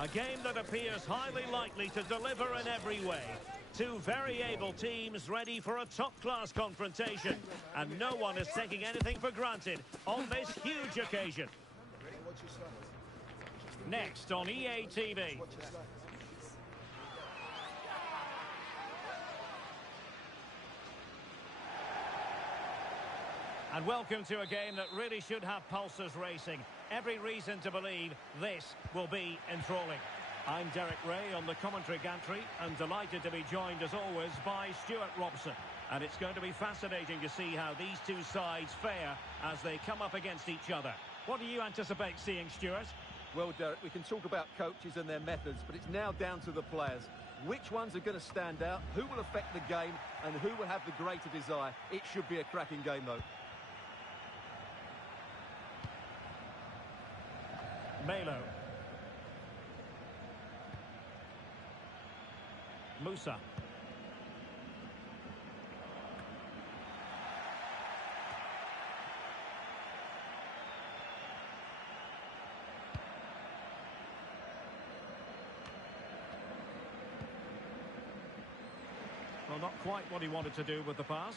A game that appears highly likely to deliver in every way. Two very able teams ready for a top-class confrontation. And no one is taking anything for granted on this huge occasion. Next on EA TV. And welcome to a game that really should have pulses racing. Every reason to believe this will be enthralling. I'm Derek Ray on the commentary gantry and delighted to be joined as always by Stuart Robson. And it's going to be fascinating to see how these two sides fare as they come up against each other. What do you anticipate seeing, Stuart? Well, Derek, we can talk about coaches and their methods, but it's now down to the players. Which ones are going to stand out, who will affect the game, and who will have the greater desire? It should be a cracking game, though. Melo. Musa. Well, not quite what he wanted to do with the pass.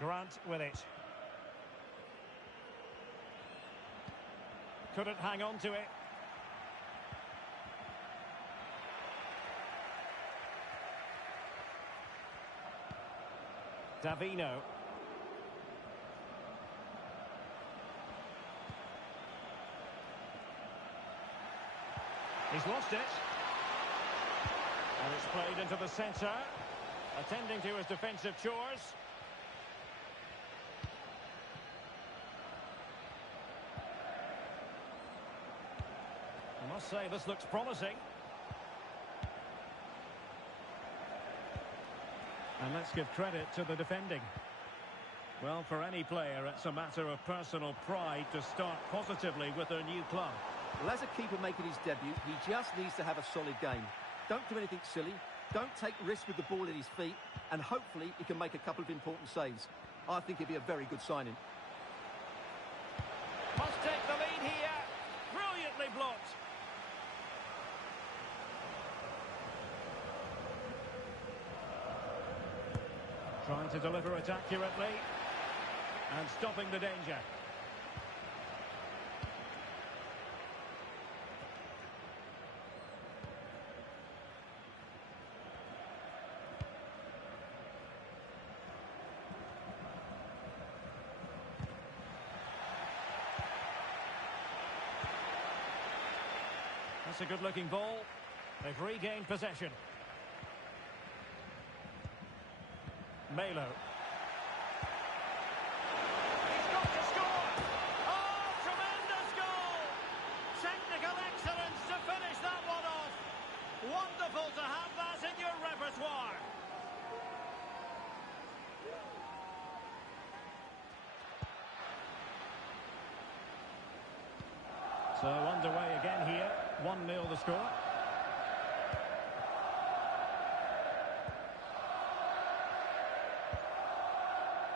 Grant with it. Couldn't hang on to it. Davino. He's lost it. And it's played into the centre. Attending to his defensive chores. I must say, this looks promising. And let's give credit to the defending. Well, for any player, it's a matter of personal pride to start positively with their new club. Well, as a keeper making his debut, he just needs to have a solid game. Don't do anything silly, don't take risks with the ball at his feet, and hopefully he can make a couple of important saves. I think it'd be a very good signing. Must take the lead here. Brilliantly blocked. Trying to deliver it accurately. And stopping the danger. That's a good-looking ball. They've regained possession. Melo. He's got to score! Oh, tremendous goal! Technical excellence to finish that one off. Wonderful to have that in your repertoire. So underway again here. 1-0 the score.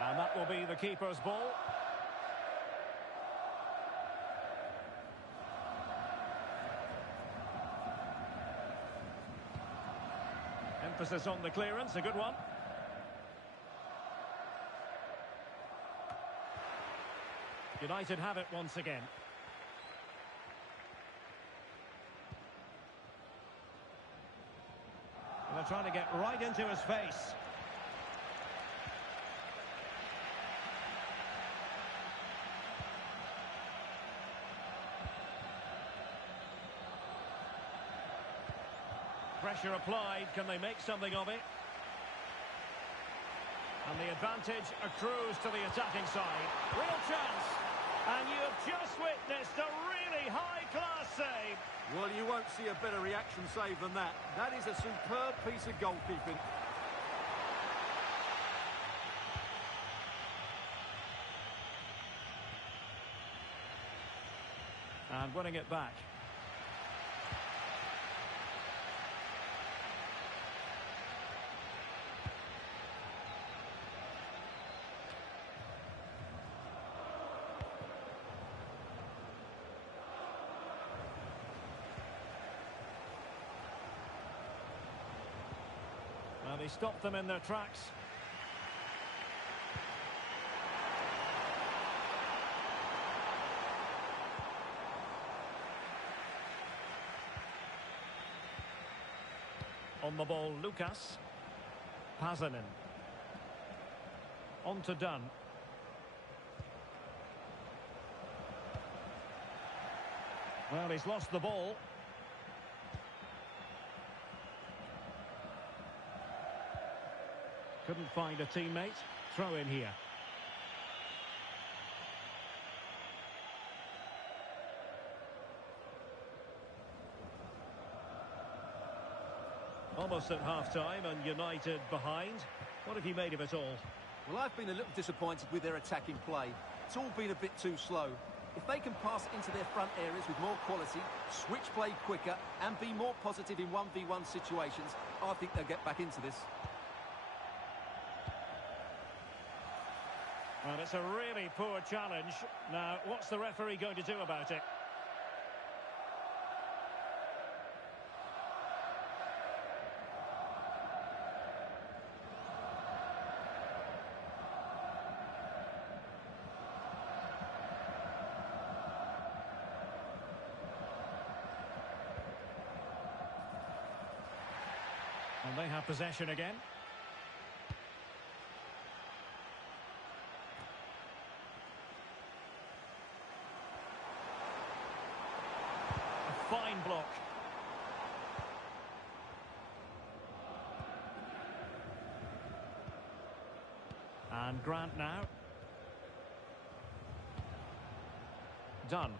And that will be the keeper's ball. Emphasis on the clearance, a good one. United have it once again. And they're trying to get right into his face. Pressure applied, can they make something of it? And the advantage accrues to the attacking side. Real chance! And you have just witnessed a really high-class save. Well, you won't see a better reaction save than that. That is a superb piece of goalkeeping. And winning it back. He stopped them in their tracks. On the ball, Lucas. Pazanen. On to Dunn. Well, he's lost the ball. Couldn't find a teammate. Throw in here. Almost at half-time and United behind. What have you made of it all? Well, I've been a little disappointed with their attacking play. It's all been a bit too slow. If they can pass it into their front areas with more quality, switch play quicker and be more positive in 1v1 situations, I think they'll get back into this. Well, it's a really poor challenge. Now, what's the referee going to do about it? And they have possession again. A fine block. And Grant now. Dunn.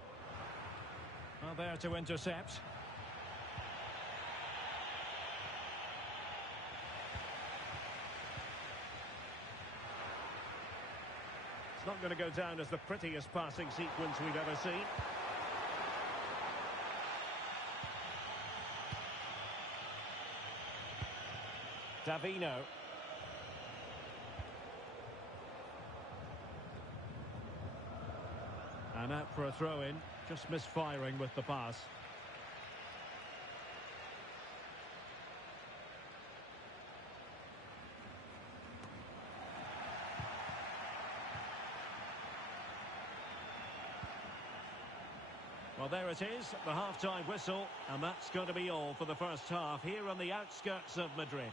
Well, there to intercept. Not going to go down as the prettiest passing sequence we've ever seen. Davino. And out for a throw-in. Just misfiring with the pass. Well, there it is, the half-time whistle, and that's going to be all for the first half here on the outskirts of Madrid.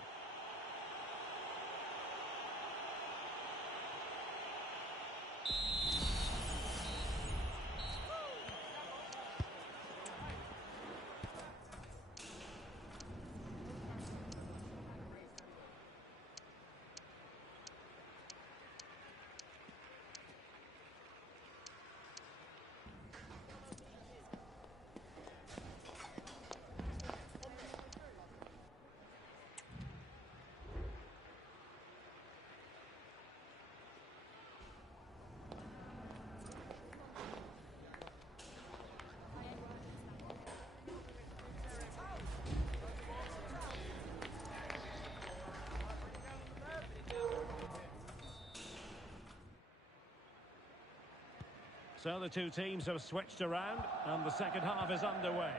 So the two teams have switched around and the second half is underway.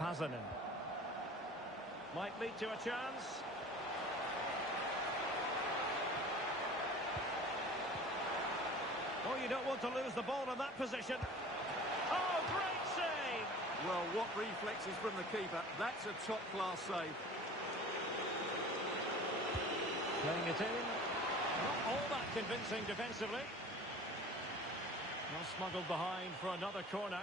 Pazanen. Might lead to a chance. Oh, you don't want to lose the ball in that position. Oh, great save! Well, what reflexes from the keeper. That's a top-class save. Playing it in. Not all that convincing defensively. Well, smuggled behind for another corner.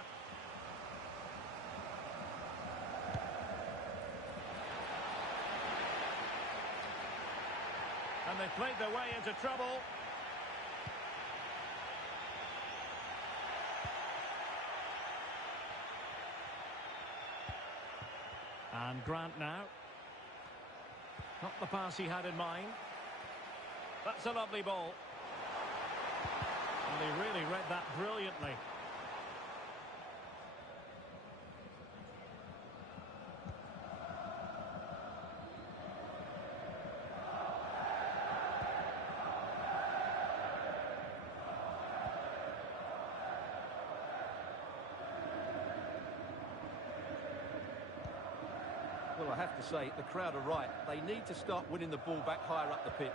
And they played their way into trouble. And Grant now. Not the pass he had in mind. That's a lovely ball. And they really read that brilliantly. Well, I have to say, the crowd are right. They need to start winning the ball back higher up the pitch.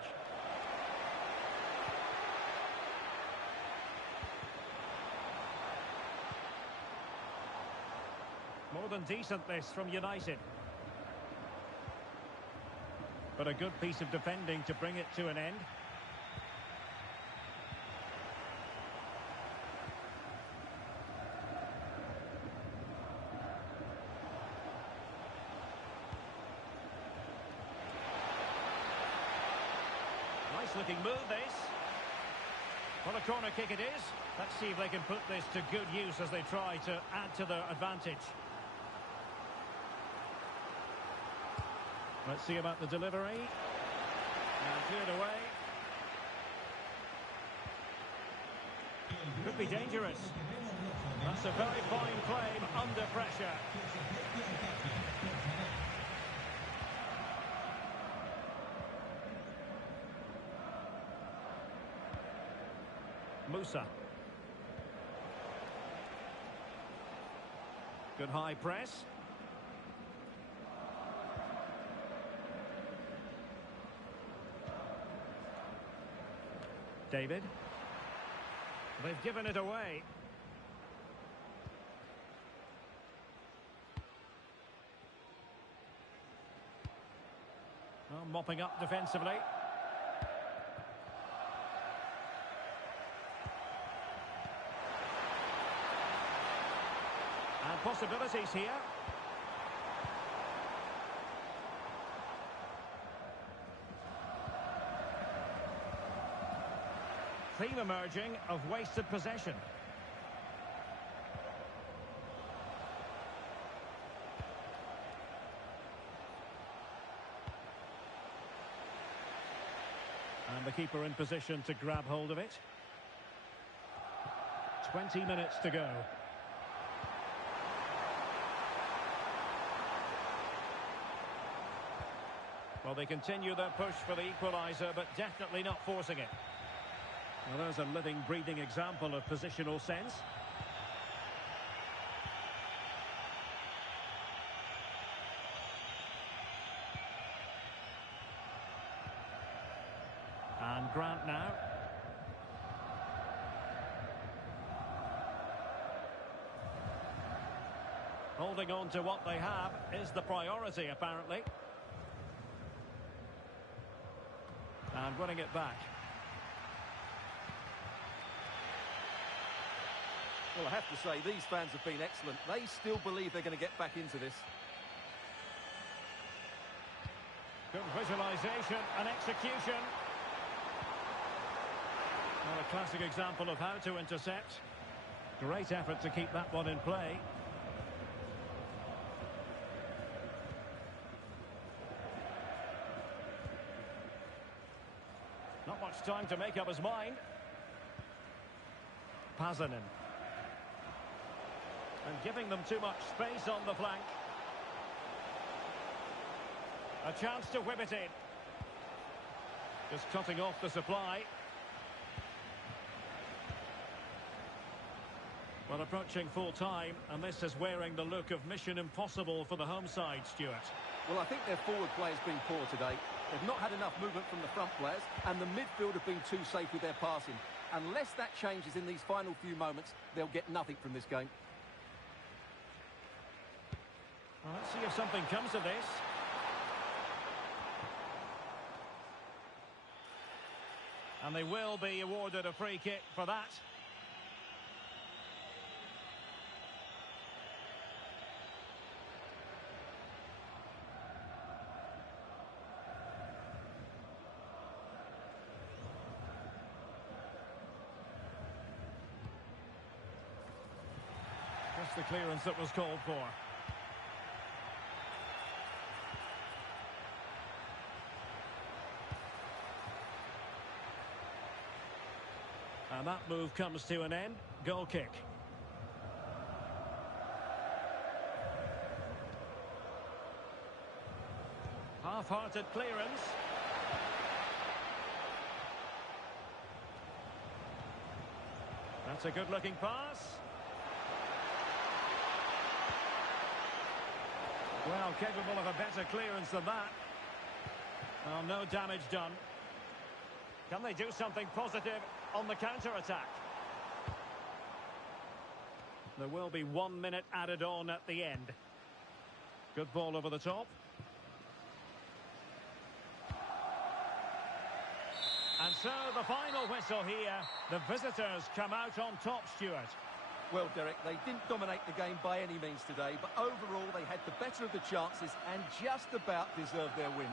More than decent this from United. But a good piece of defending to bring it to an end. Nice looking move this. Well, a corner kick it is. Let's see if they can put this to good use as they try to add to their advantage. Let's see about the delivery. And cleared away. Could be dangerous. That's a very fine claim under pressure. Musa. Good high press. David. They've given it away. Well, mopping up defensively. And possibilities here. Theme emerging of wasted possession. And the keeper in position to grab hold of it. 20 minutes to go. Well, they continue their push for the equaliser, but definitely not forcing it. Well, there's a living, breathing example of positional sense. And Grant now. Holding on to what they have is the priority, apparently. And running it back. Well, I have to say, these fans have been excellent. They still believe they're going to get back into this. Good visualisation and execution. Well, a classic example of how to intercept. Great effort to keep that one in play. Not much time to make up his mind. Pazanen. And giving them too much space on the flank. A chance to whip it in. Just cutting off the supply. Well, approaching full time, and this is wearing the look of mission impossible for the home side, Stuart. Well, I think their forward play has been poor today. They've not had enough movement from the front players, and the midfield have been too safe with their passing. Unless that changes in these final few moments, they'll get nothing from this game. Well, let's see if something comes of this. And they will be awarded a free kick for that. Just the clearance that was called for. And that move comes to an end. Goal kick. Half-hearted clearance. That's a good-looking pass. Well, capable of a better clearance than that. Well, no damage done. Can they do something positive on the counter-attack? There will be 1 minute added on at the end. Good ball over the top. And so the final whistle here. The visitors come out on top, Stuart. Well, Derek, they didn't dominate the game by any means today, but overall they had the better of the chances and just about deserved their win.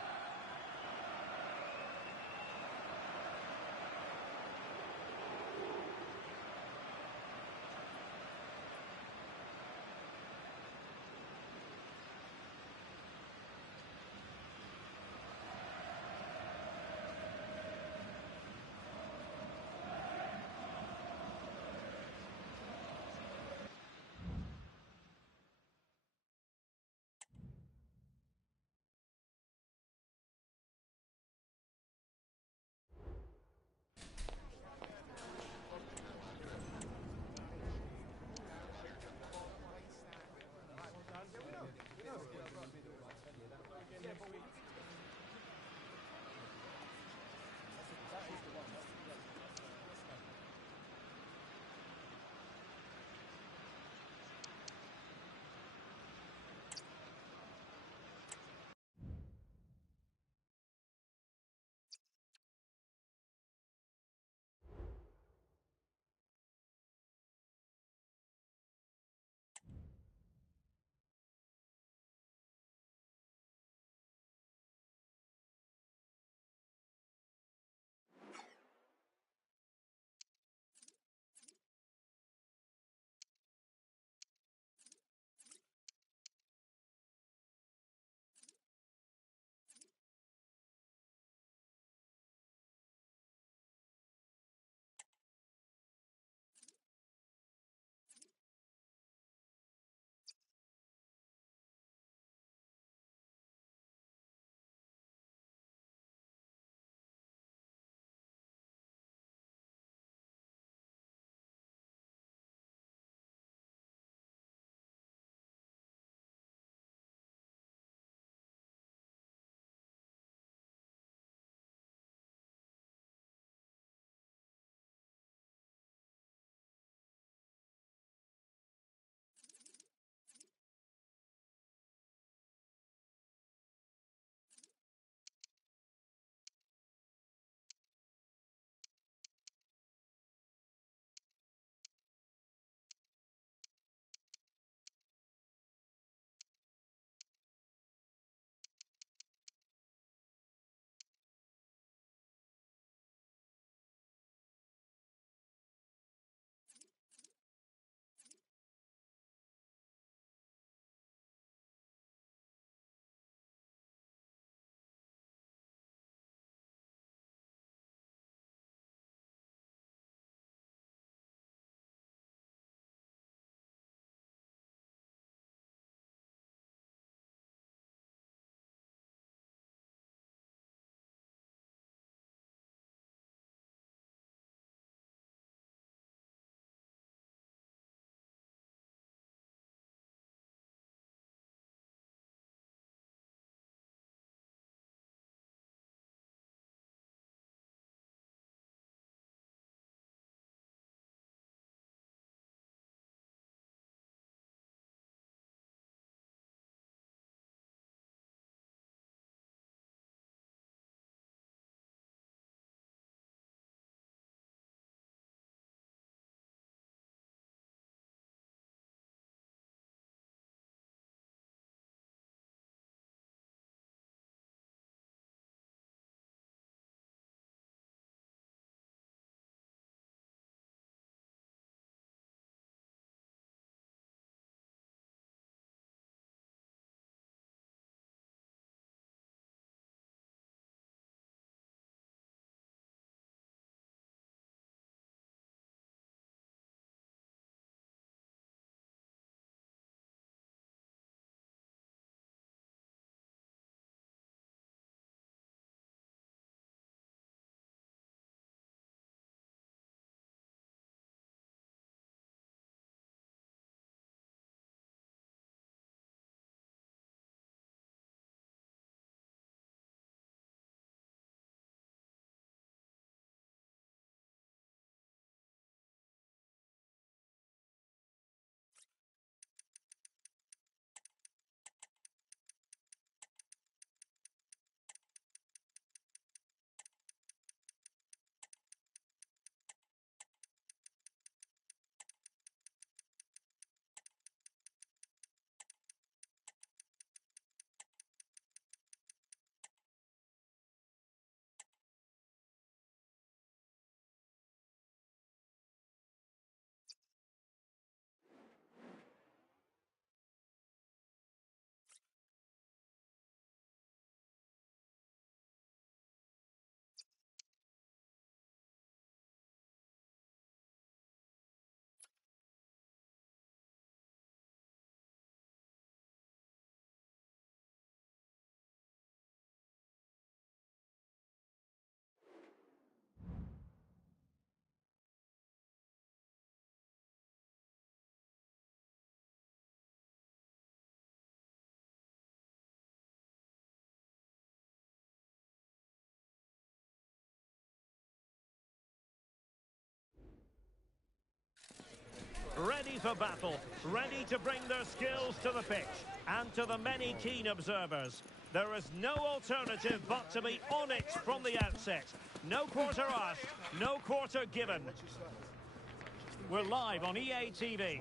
ready for battle, ready to bring their skills to the pitch. And to the many keen observers, there is no alternative but to be on it from the outset. No quarter asked, no quarter given. We're live on EA TV.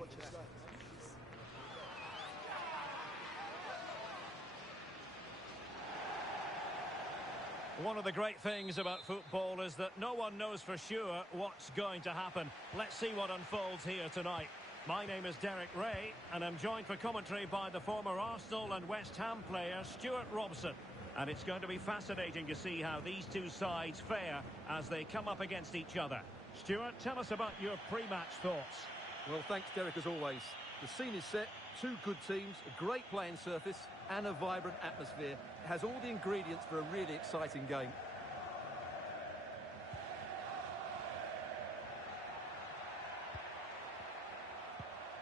One of the great things about football is that no one knows for sure what's going to happen. Let's see what unfolds here tonight. My name is Derek Ray, and I'm joined for commentary by the former Arsenal and West Ham player Stuart Robson. And it's going to be fascinating to see how these two sides fare as they come up against each other. Stuart, tell us about your pre-match thoughts. Well, thanks, Derek, as always. The scene is set, two good teams, a great playing surface, and a vibrant atmosphere. It has all the ingredients for a really exciting game.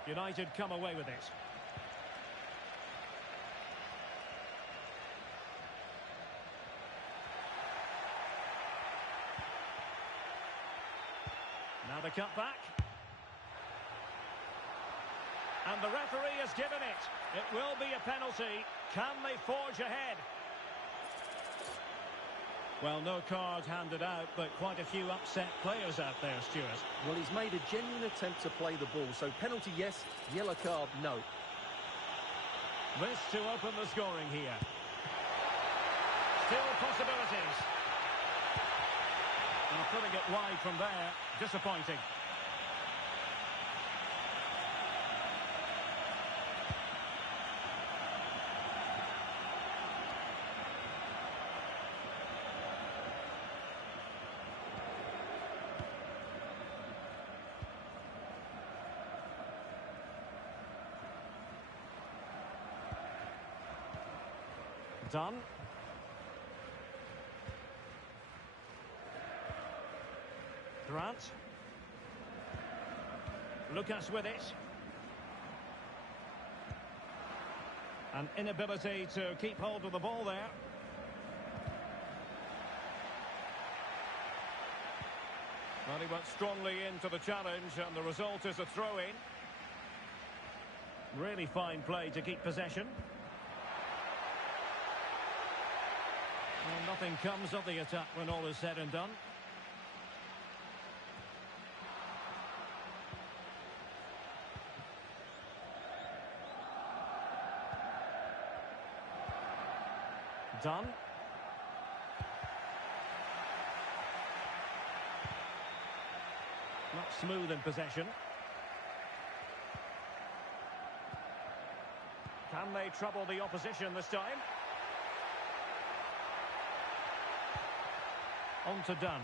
United come away with it. Now the cutback. And the referee has given it. It will be a penalty. Can they forge ahead? Well, no card handed out, but quite a few upset players out there, Stuart. Well, he's made a genuine attempt to play the ball, so penalty yes, yellow card no. This to open the scoring here. Still possibilities. And putting it wide from there, disappointing. Done. Grant. Lucas with it. An inability to keep hold of the ball there. Well, he went strongly into the challenge, and the result is a throw-in. Really fine play to keep possession. Well, nothing comes of the attack when all is said and done. Done. Not smooth in possession. Can they trouble the opposition this time? On to Dunn.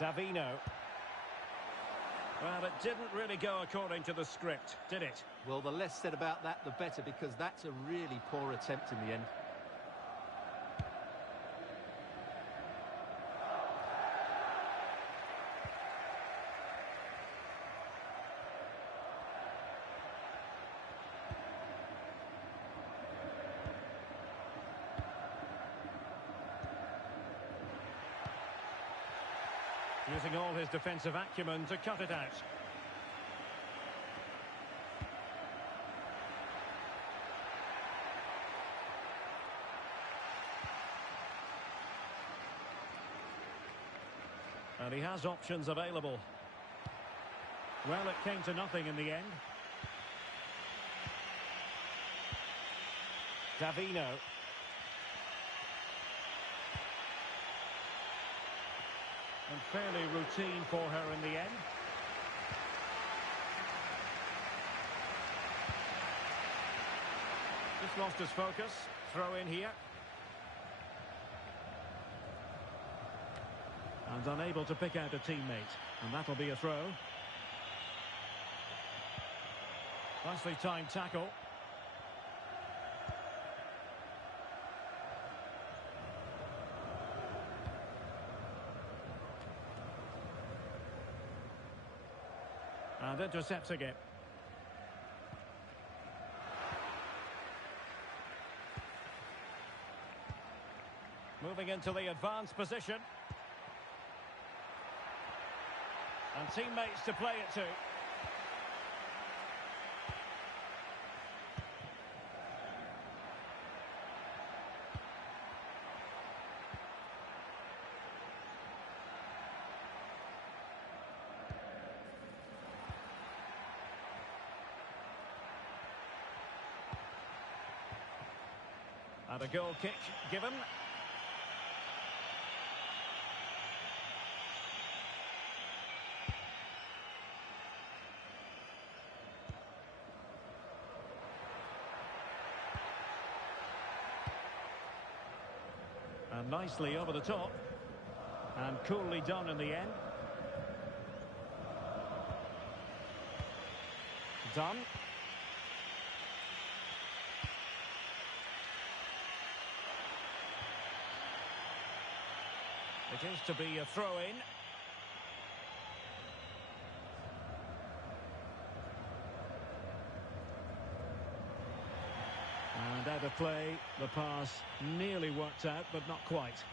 Davino. Well, it didn't really go according to the script, did it? Well, the less said about that, the better, because that's a really poor attempt in the end. Using all his defensive acumen to cut it out. And he has options available. Well, it came to nothing in the end. Davino. And fairly routine for her in the end. Just lost his focus. Throw in here. And unable to pick out a teammate. And that'll be a throw. Nicely timed tackle. And intercepts again. Moving into the advanced position. And teammates to play it to. And a goal kick given. And nicely over the top. And coolly done in the end. Done. It is to be a throw-in. And out of play, the pass nearly worked out, but not quite.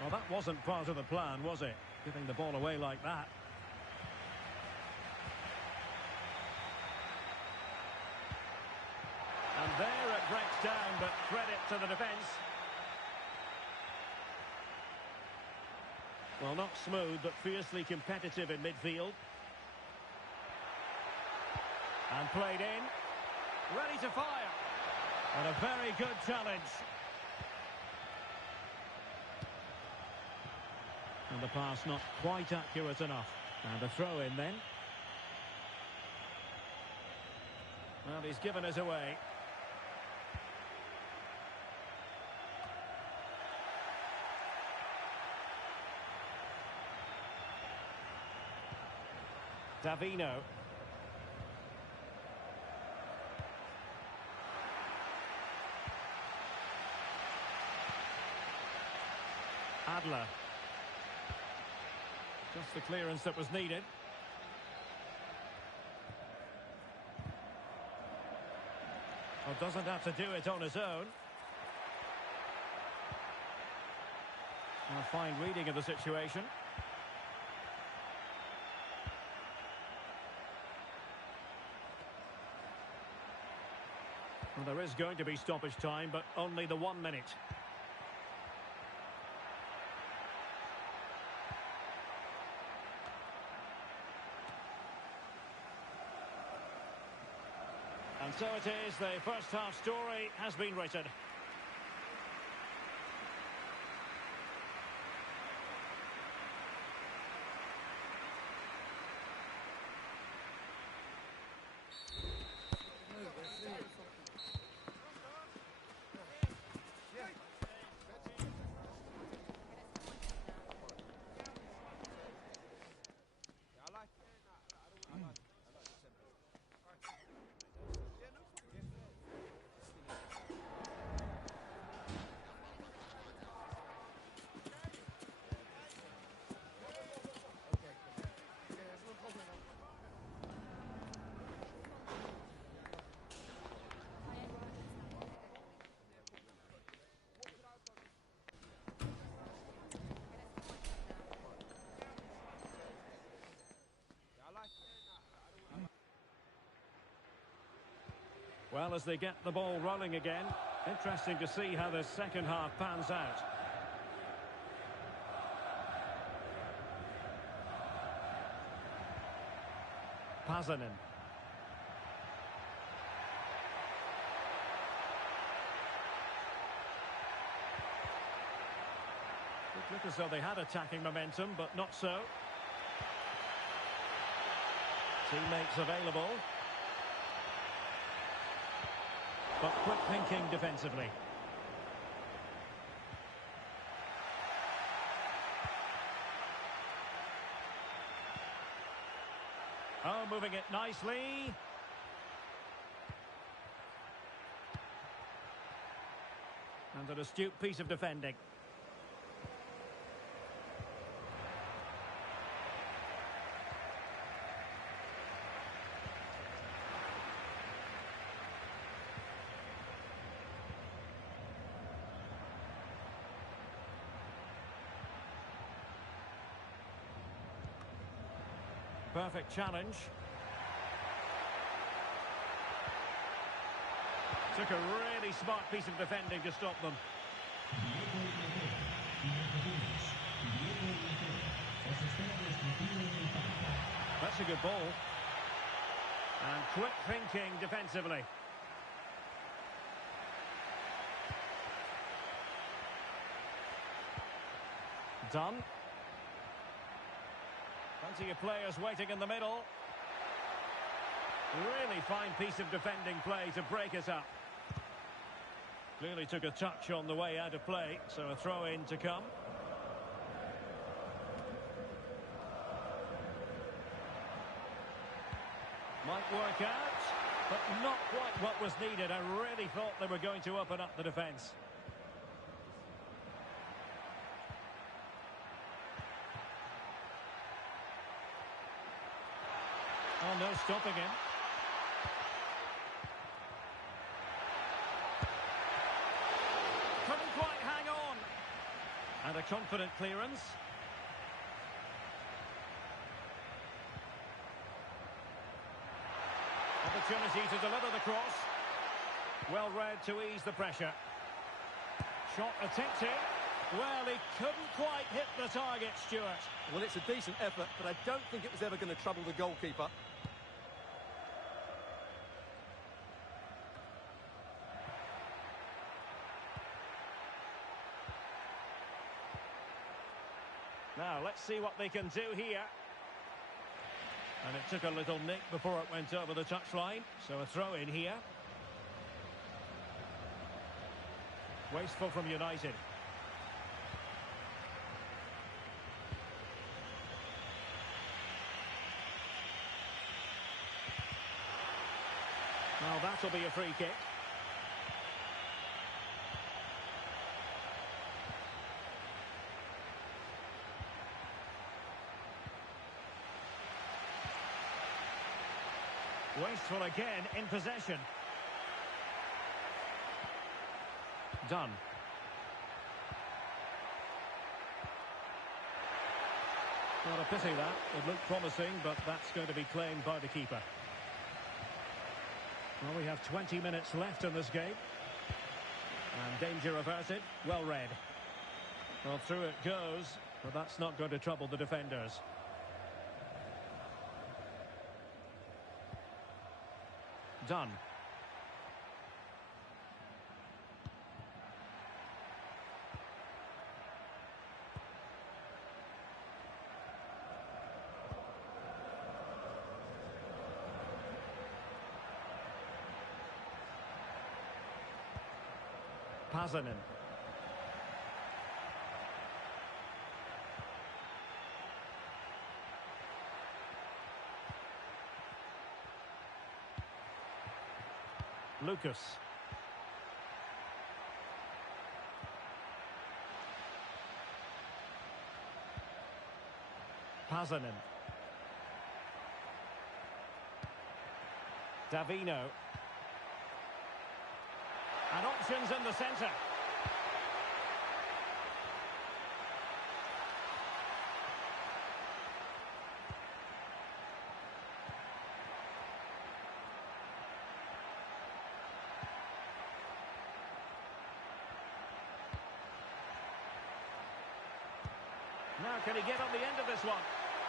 Well, that wasn't part of the plan, was it? Giving the ball away like that. And there it breaks down, but credit to the defence. Well, not smooth, but fiercely competitive in midfield. And played in. Ready to fire. And a very good challenge. And the pass not quite accurate enough. And a throw in then. Well, he's given us away. Davino. Adler. Just the clearance that was needed. Well, doesn't have to do it on his own. A fine reading of the situation. Well, there is going to be stoppage time, but only the 1 minute. And so it is, the first half story has been written. Well, as they get the ball rolling again, interesting to see how the second half pans out. Pazanen. It looked as though they had attacking momentum, but not so. Teammates available. But quick thinking defensively. Oh, moving it nicely. And an astute piece of defending. Perfect challenge. Took a really smart piece of defending to stop them. That's a good ball. And quick thinking defensively. Done. Plenty of players waiting in the middle. Really fine piece of defending play to break it up. Clearly took a touch on the way out of play, so a throw-in to come. Might work out, but not quite what was needed. I really thought they were going to open up the defence. Oh, no stopping him. Couldn't quite hang on. And a confident clearance. Opportunity to deliver the cross. Well read to ease the pressure. Shot attempted. Well, he couldn't quite hit the target, Stuart. Well, it's a decent effort, but I don't think it was ever going to trouble the goalkeeper. Now, let's see what they can do here. And it took a little nick before it went over the touchline. So a throw in here. Wasteful from United. Now that'll be a free kick. Wasteful again in possession. Done. Not a pity that. It looked promising, but that's going to be claimed by the keeper. Well, we have 20 minutes left in this game. And danger averted. Well read. Well, through it goes, but that's not going to trouble the defenders. Done. Pazanen. Lucas. Pazanen. Davino. And options in the centre. Now, can he get on the end of this one?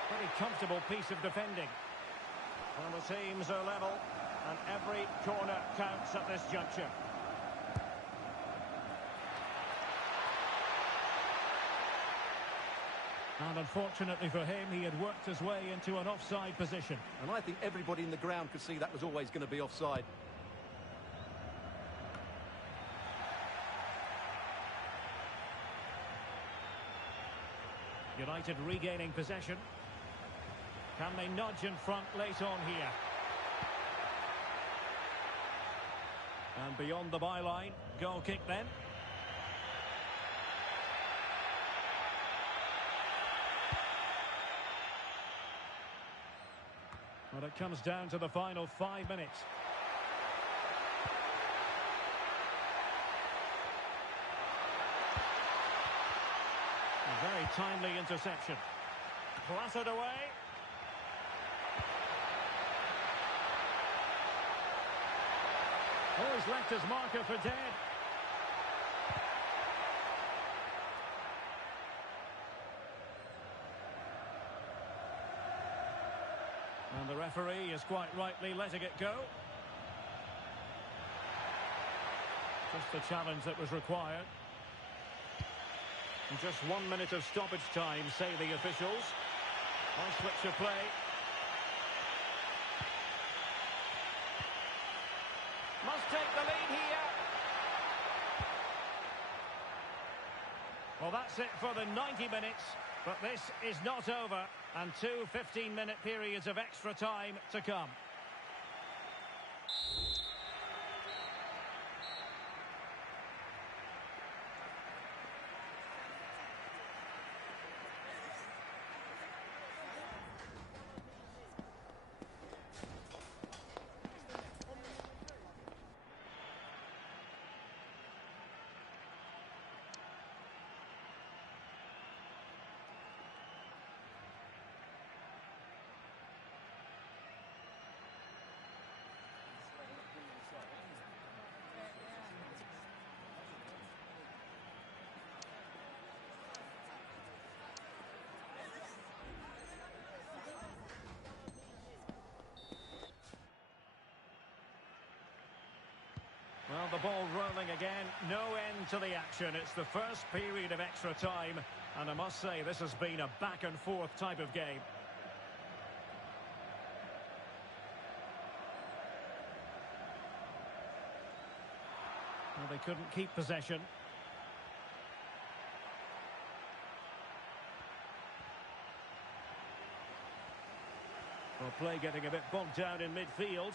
Pretty comfortable piece of defending. Well, the teams are level, and every corner counts at this juncture. And unfortunately for him, he had worked his way into an offside position. And I think everybody in the ground could see that was always going to be offside. United regaining possession. Can they nudge in front late on here? And beyond the byline, goal kick then. Well, it comes down to the final 5 minutes. A very timely interception. Clattered away. Oh, he's left his marker for dead. And the referee is quite rightly letting it go. Just the challenge that was required. And just 1 minute of stoppage time, say the officials. Nice switch of play. Must take the lead here. Well, that's it for the 90 minutes. But this is not over. And two 15-minute periods of extra time to come. Well, the ball rolling again. No end to the action. It's the first period of extra time. And I must say, this has been a back-and-forth type of game. Well, they couldn't keep possession. Well, play getting a bit bogged down in midfield.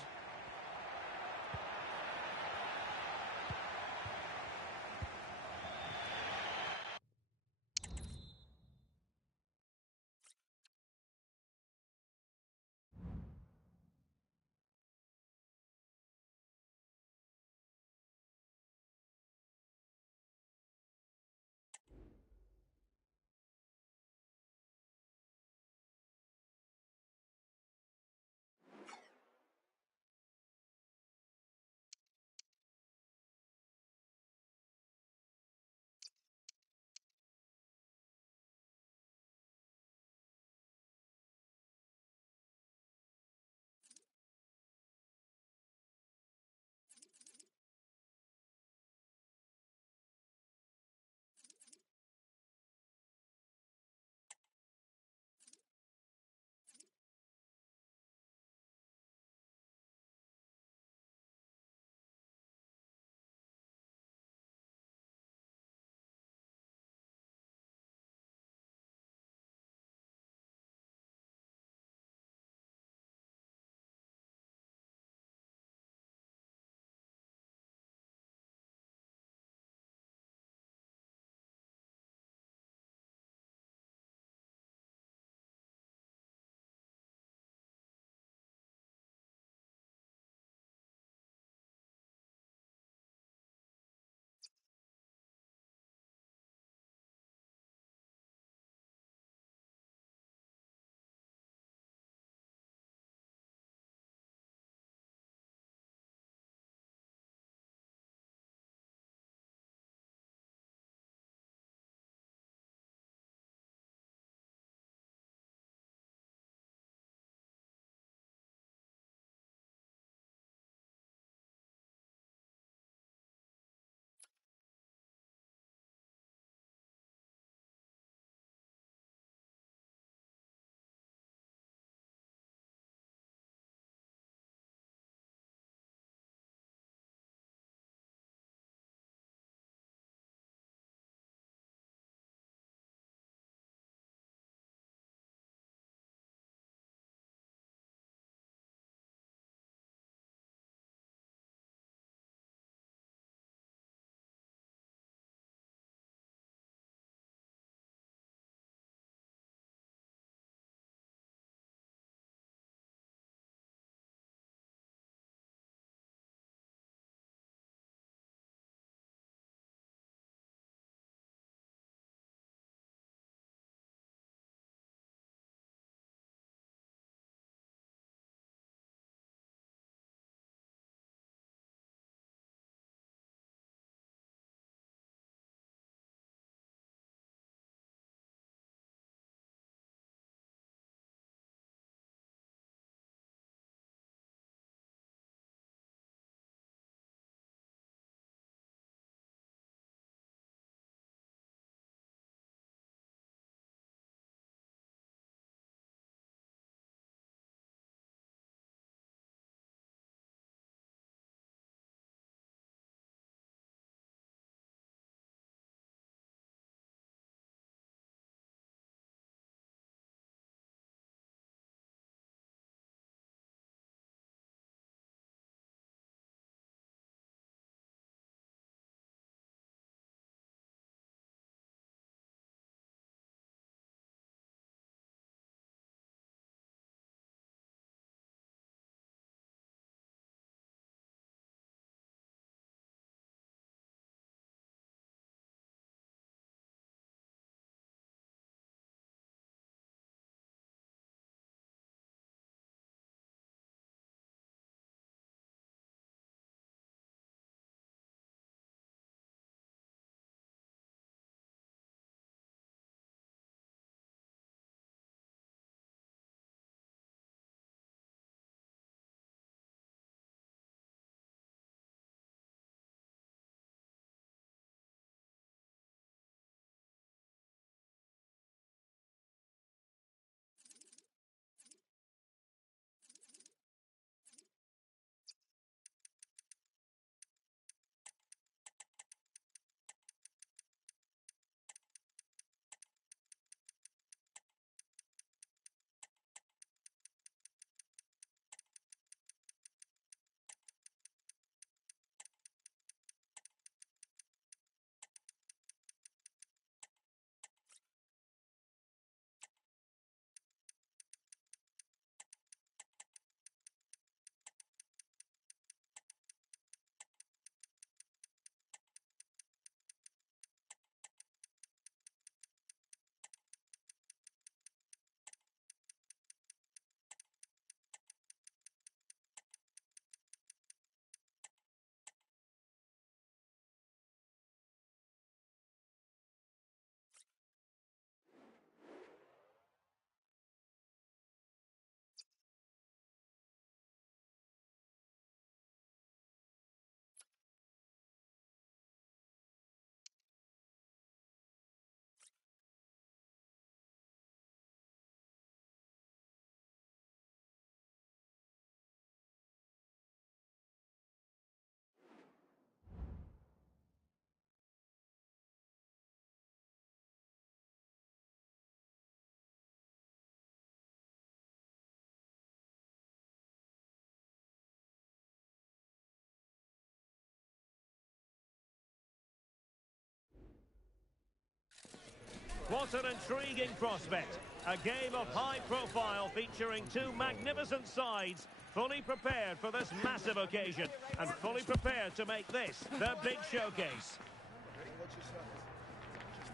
What an intriguing prospect. A game of high profile featuring two magnificent sides, fully prepared for this massive occasion and fully prepared to make this their big showcase.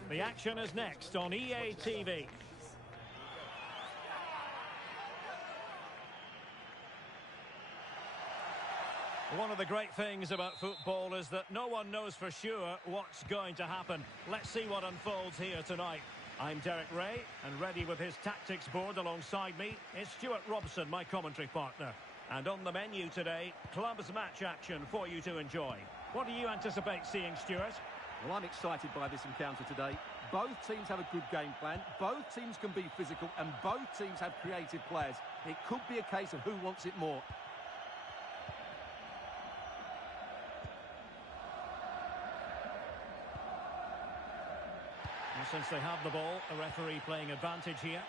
The action is next on EA TV. One of the great things about football is that no one knows for sure what's going to happen. Let's see what unfolds here tonight. I'm Derek Ray, and ready with his tactics board alongside me is Stuart Robson, my commentary partner. And on the menu today, clubs match action for you to enjoy. What do you anticipate seeing, Stuart? Well, I'm excited by this encounter today. Both teams have a good game plan, both teams can be physical, and both teams have creative players. It could be a case of who wants it more. And since they have the ball, the referee playing advantage here.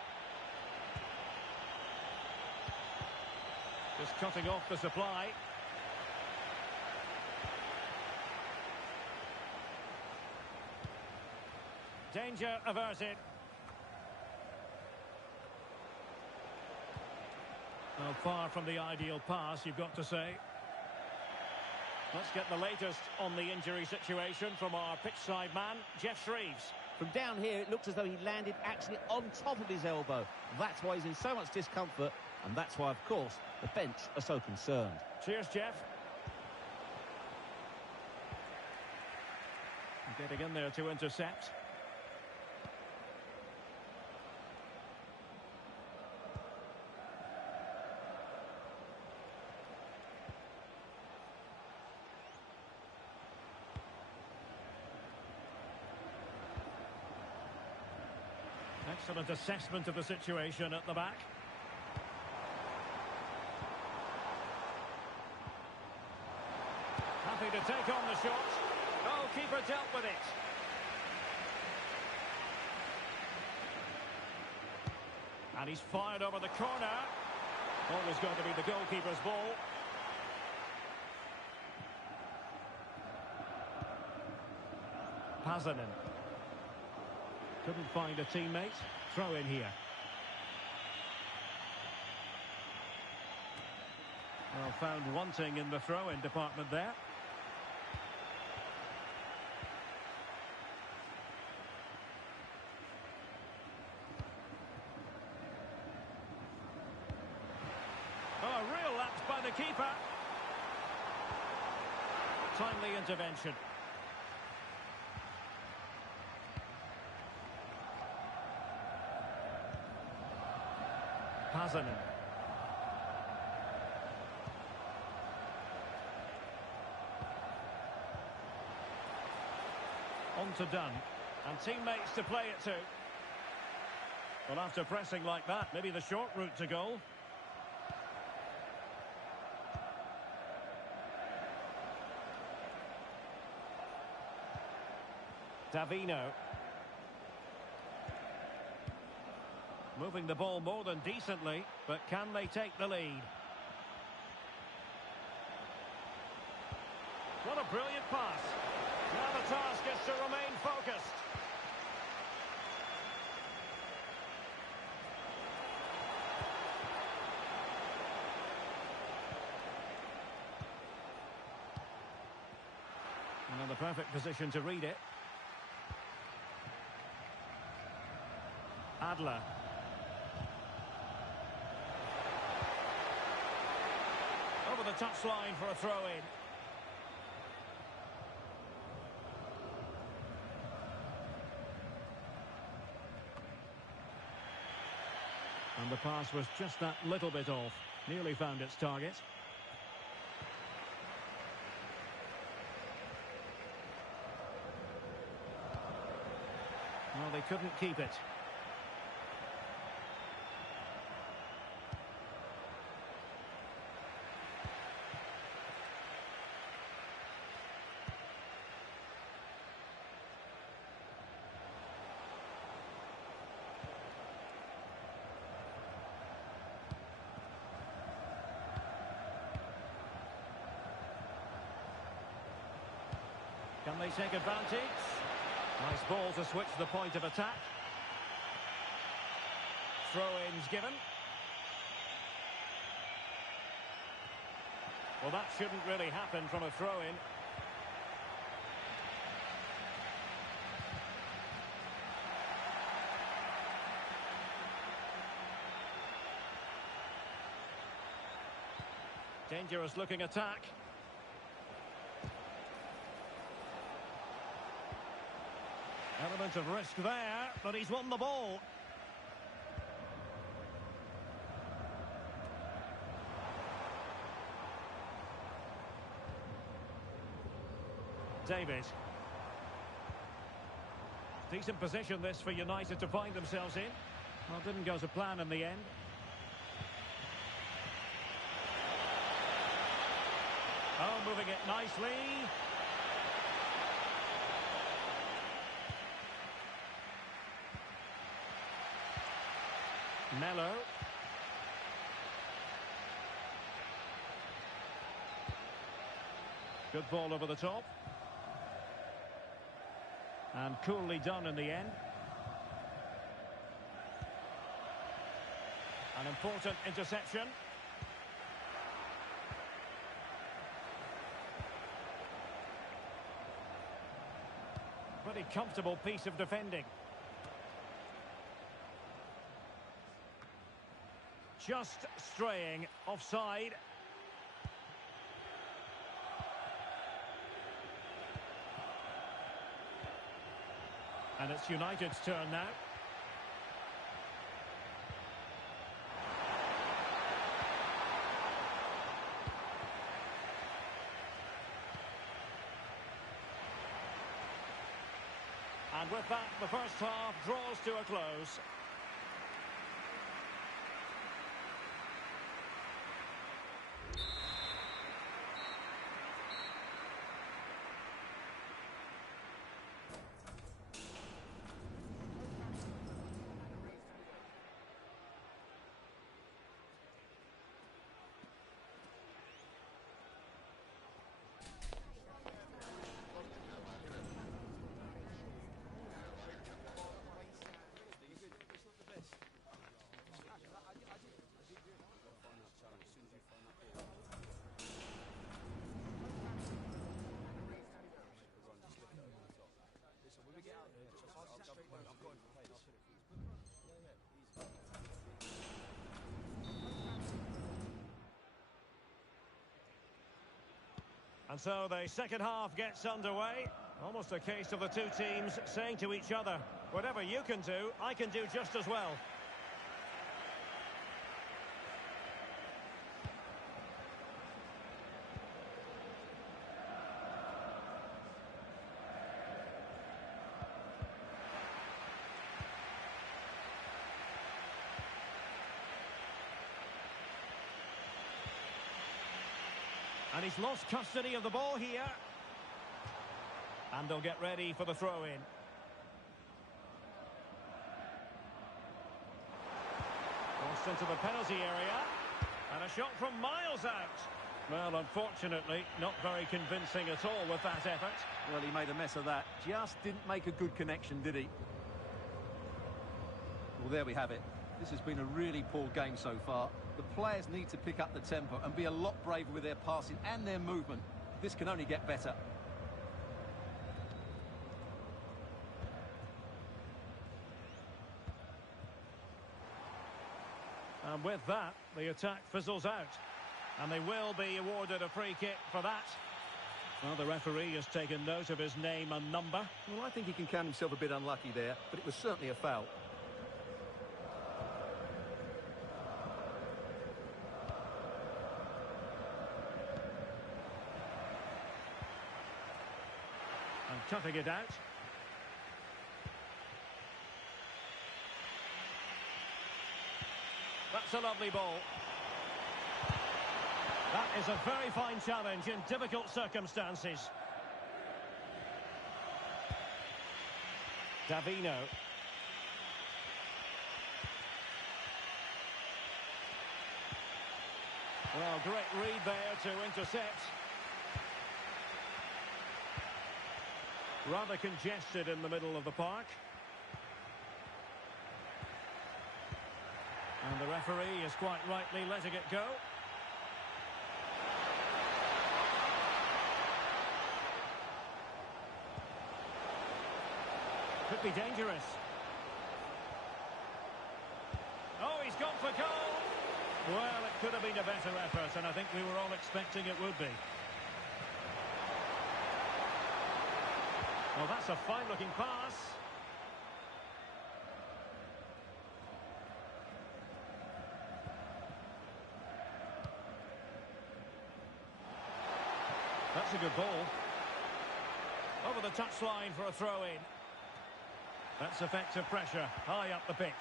Just cutting off the supply. Danger averted. Well, far from the ideal pass, you've got to say. Let's get the latest on the injury situation from our pitchside man, Jeff Shreves. From down here, it looks as though he landed actually on top of his elbow. That's why he's in so much discomfort, and that's why, of course, the bench are so concerned. Cheers, Jeff. Getting in there to intercept. Excellent assessment of the situation at the back. Happy to take on the shot. Goalkeeper dealt with it. And he's fired over the corner. Always going to be the goalkeeper's ball. Pazanen. Couldn't find a teammate. Throw in here. Well, found wanting in the throw-in department there. Oh, a real lapse by the keeper. Timely intervention. Pazanen. On to Dunn. And teammates to play it to. Well, after pressing like that, maybe the short route to goal. Davino. Moving the ball more than decently, but can they take the lead? What a brilliant pass. Now the task is to remain focused. And in the perfect position to read it. Adler. Over the touchline for a throw-in. And the pass was just that little bit off. Nearly found its target. Well, they couldn't keep it. Can they take advantage? Nice ball to switch the point of attack. throw-ins given. Well, that shouldn't really happen from a throw-in. Dangerous looking attack. Element of risk there, but he's won the ball. David. Decent position this for United to find themselves in. Well, didn't go to plan in the end. Oh, moving it nicely. Mello. Good ball over the top. And coolly done in the end. An important interception. Pretty comfortable piece of defending. Just straying offside. And it's United's turn now. And with that, the first half draws to a close. And so the second half gets underway. Almost a case of the two teams saying to each other, whatever you can do, I can do just as well. And he's lost custody of the ball here. And they'll get ready for the throw-in. Crossed into the penalty area. And a shot from miles out. Well, unfortunately, not very convincing at all with that effort. Well, he made a mess of that. Just didn't make a good connection, did he? Well, there we have it. This has been a really poor game so far. The players need to pick up the tempo and be a lot braver with their passing and their movement. This can only get better. And with that, the attack fizzles out. And they will be awarded a free kick for that. Well, the referee has taken note of his name and number. Well, I think he can count himself a bit unlucky there, but it was certainly a foul. And cutting it out. That's a lovely ball. That is a very fine challenge in difficult circumstances. Davino. Well, great read there to intercept. Rather congested in the middle of the park. And the referee is quite rightly letting it go. Could be dangerous. Oh, he's gone for goal. Well, it could have been a better effort, and I think we were all expecting it would be. Well, that's a fine-looking pass. That's a good ball. Over the touchline for a throw-in. That's effective pressure, high up the pitch.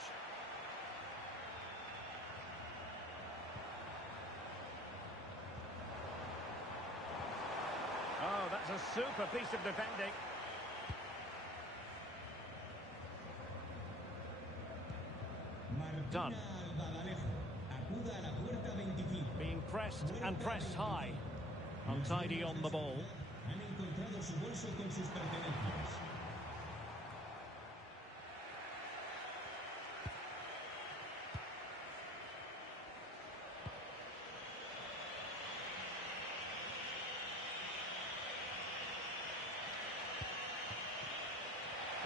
Oh, that's a super piece of defending. Done. Being pressed and pressed high. Untidy on the ball.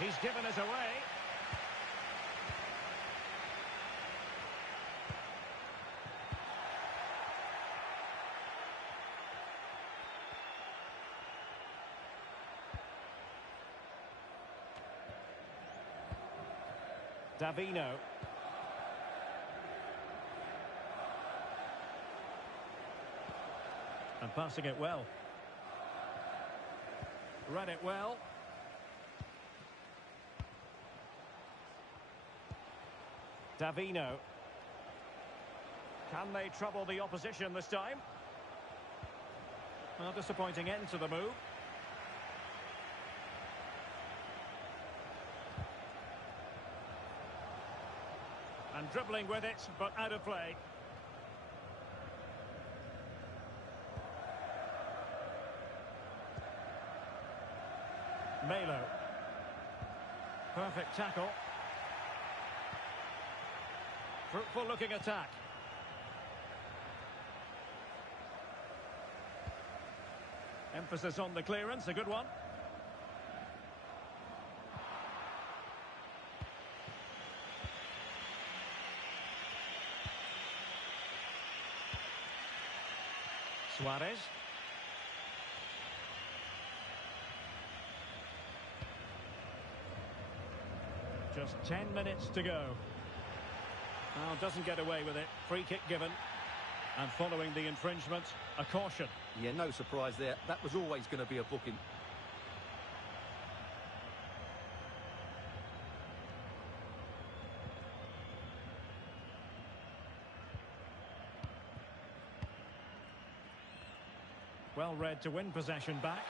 He's given us away. Davino. And passing it well. Read it well. Davino. Can they trouble the opposition this time? Well, disappointing end to the move. And dribbling with it, but out of play. Melo. Perfect tackle. Fruitful looking attack. Emphasis on the clearance, a good one. Suarez. Just 10 minutes to go. Now doesn't get away with it. Free kick given. And following the infringement, a caution. Yeah, no surprise there. That was always going to be a booking. Well read to win possession back.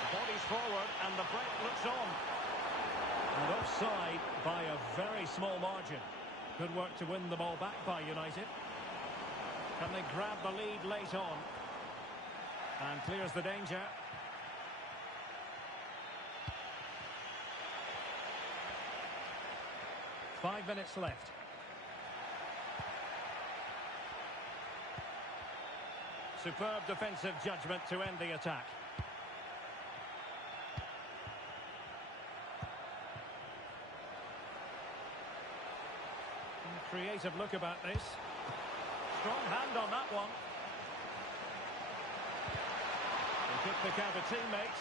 The body's forward and the break looks on. And offside by a very small margin. Good work to win the ball back by United. Can they grab the lead late on? And clears the danger. Five minutes left. Superb defensive judgment to end the attack. Creative look about this. Strong hand on that one. They could pick out a teammate.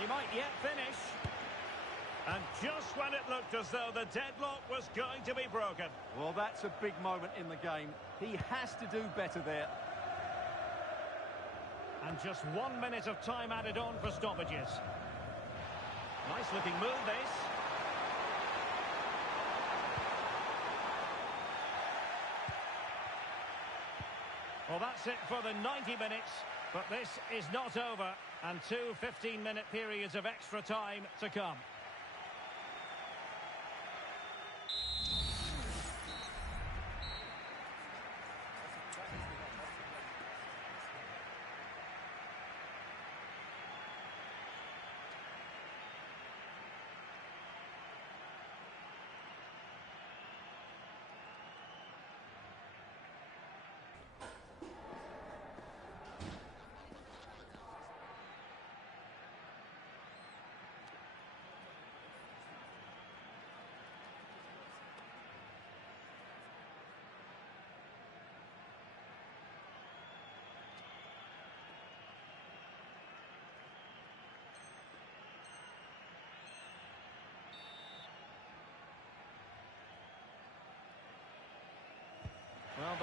He might yet finish. And just when it looked as though the deadlock was going to be broken. Well, that's a big moment in the game. He has to do better there. And just 1 minute of time added on for stoppages. Nice looking move, this. Well, that's it for the 90 minutes. But this is not over. And two 15-minute periods of extra time to come.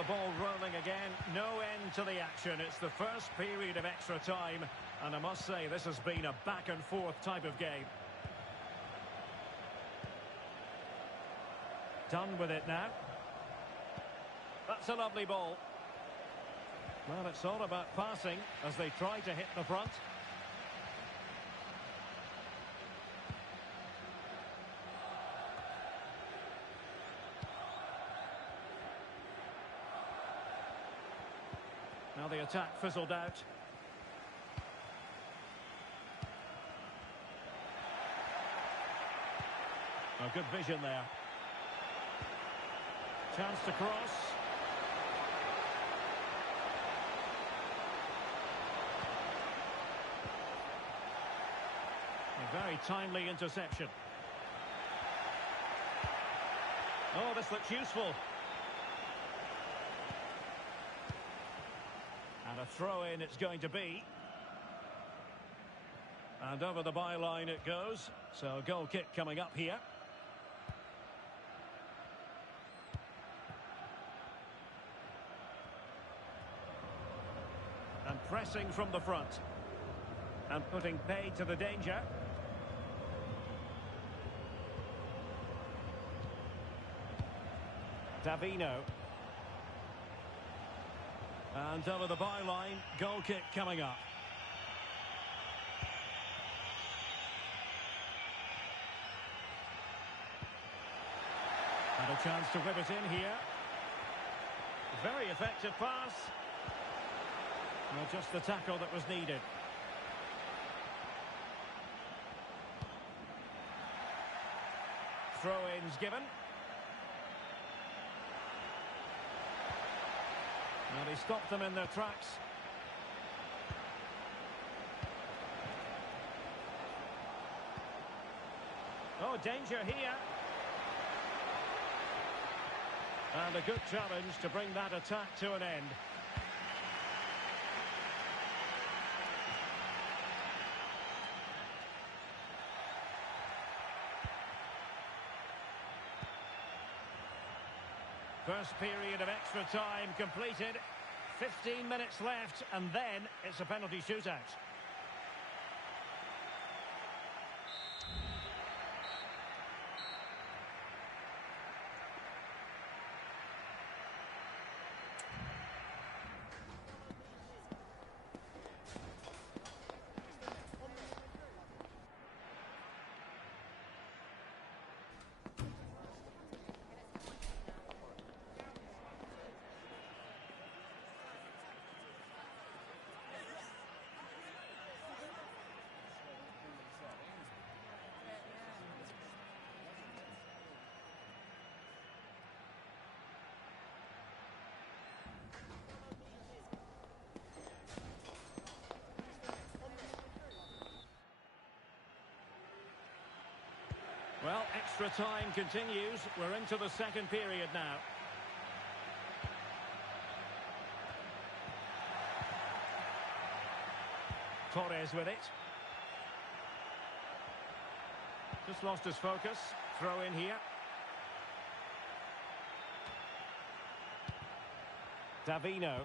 the ball rolling again. No end to the action. It's the first period of extra time. And I must say, this has been a back-and-forth type of game. Done with it now. That's a lovely ball. Well, it's all about passing as they try to hit the front. Now the attack fizzled out. A good vision there. Chance to cross. A very timely interception. Oh, this looks useful. And a throw-in it's going to be. And over the byline it goes. So a goal kick coming up here. And pressing from the front. And putting pay to the danger. Davino. And over the byline, goal kick coming up. And a chance to whip it in here. Very effective pass. Well, just the tackle that was needed. Throw-ins given. And he stopped them in their tracks. Oh, danger here. And a good challenge to bring that attack to an end. First period of extra time completed. 15 minutes left, and then it's a penalty shootout. Well, extra time continues. We're into the second period now. Torres with it. Just lost his focus. Throw in here. Davino.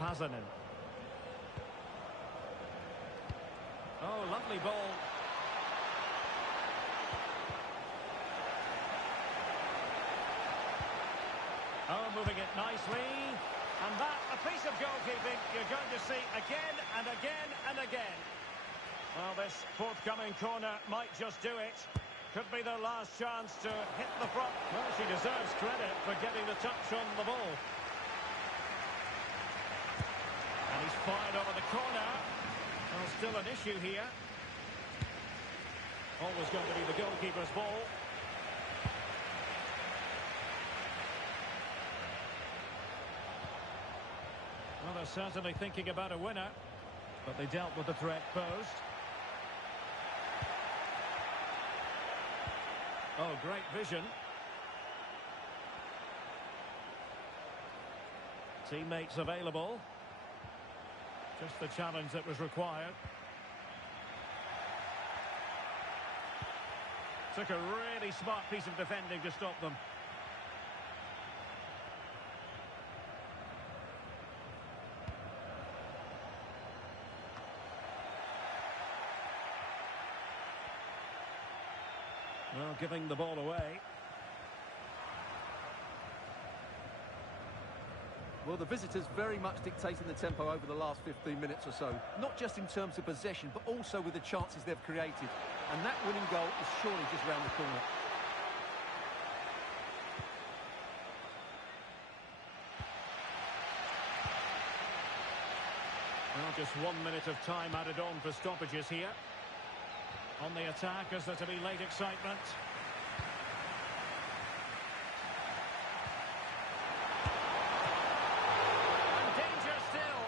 Pazanen. Oh, lovely ball. Oh, moving it nicely. And that, a piece of goalkeeping you're going to see again and again and again. Well, this forthcoming corner might just do it. Could be their last chance to hit the front. Well, she deserves credit for getting the touch on the ball. And he's fired over the corner. Well, still an issue here. Always going to be the goalkeeper's ball. Well, they're certainly thinking about a winner, but they dealt with the threat posed. Oh, great vision. Teammates available. Just the challenge that was required. Took a really smart piece of defending to stop them. Well, giving the ball away. Well, the visitors very much dictating the tempo over the last 15 minutes or so. Not just in terms of possession, but also with the chances they've created. And that winning goal is surely just round the corner. Well, just 1 minute of time added on for stoppages here. On the attack, is there to be late excitement? And danger still.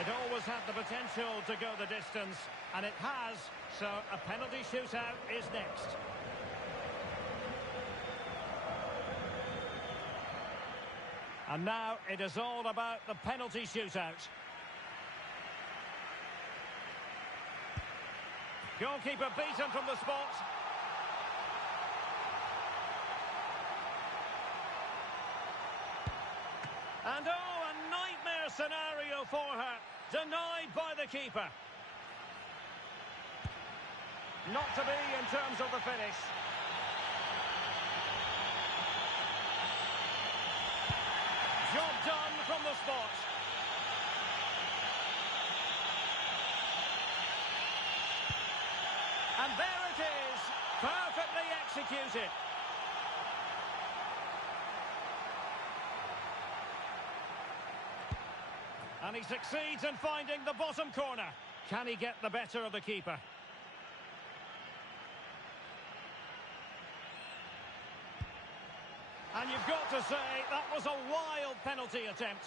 It always had the potential to go the distance, and it has, so a penalty shootout is next. And now it is all about the penalty shootout. Goalkeeper beaten from the spot. And oh, a nightmare scenario for her. Denied by the keeper. Not to be in terms of the finish. Job done from the spot. And there it is, perfectly executed. And he succeeds in finding the bottom corner. Can he get the better of the keeper? And you've got to say, that was a wild penalty attempt.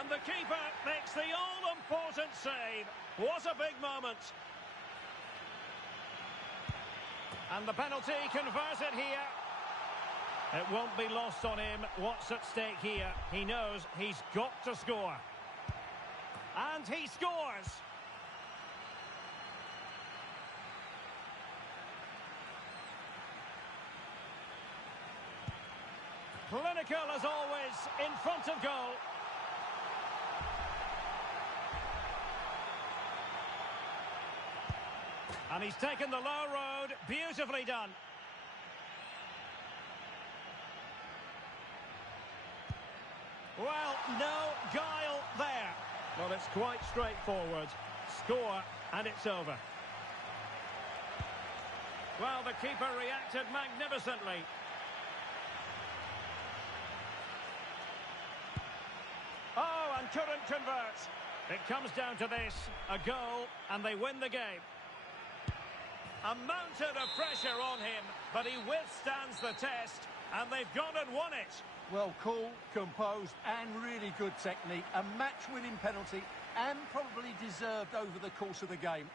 And the keeper makes the all-important save. What a big moment. And the penalty converted here. It won't be lost on him what's at stake here. He knows he's got to score. And he scores. Clinical as always, in front of goal. And he's taken the low road, beautifully done. Well, no guile there. Well, it's quite straightforward. Score, and it's over. Well, the keeper reacted magnificently. Oh, and couldn't convert. It comes down to this, a goal, and they win the game. A mountain of pressure on him, but he withstands the test, and they've gone and won it. Well, cool, composed, and really good technique. A match-winning penalty, and probably deserved over the course of the game.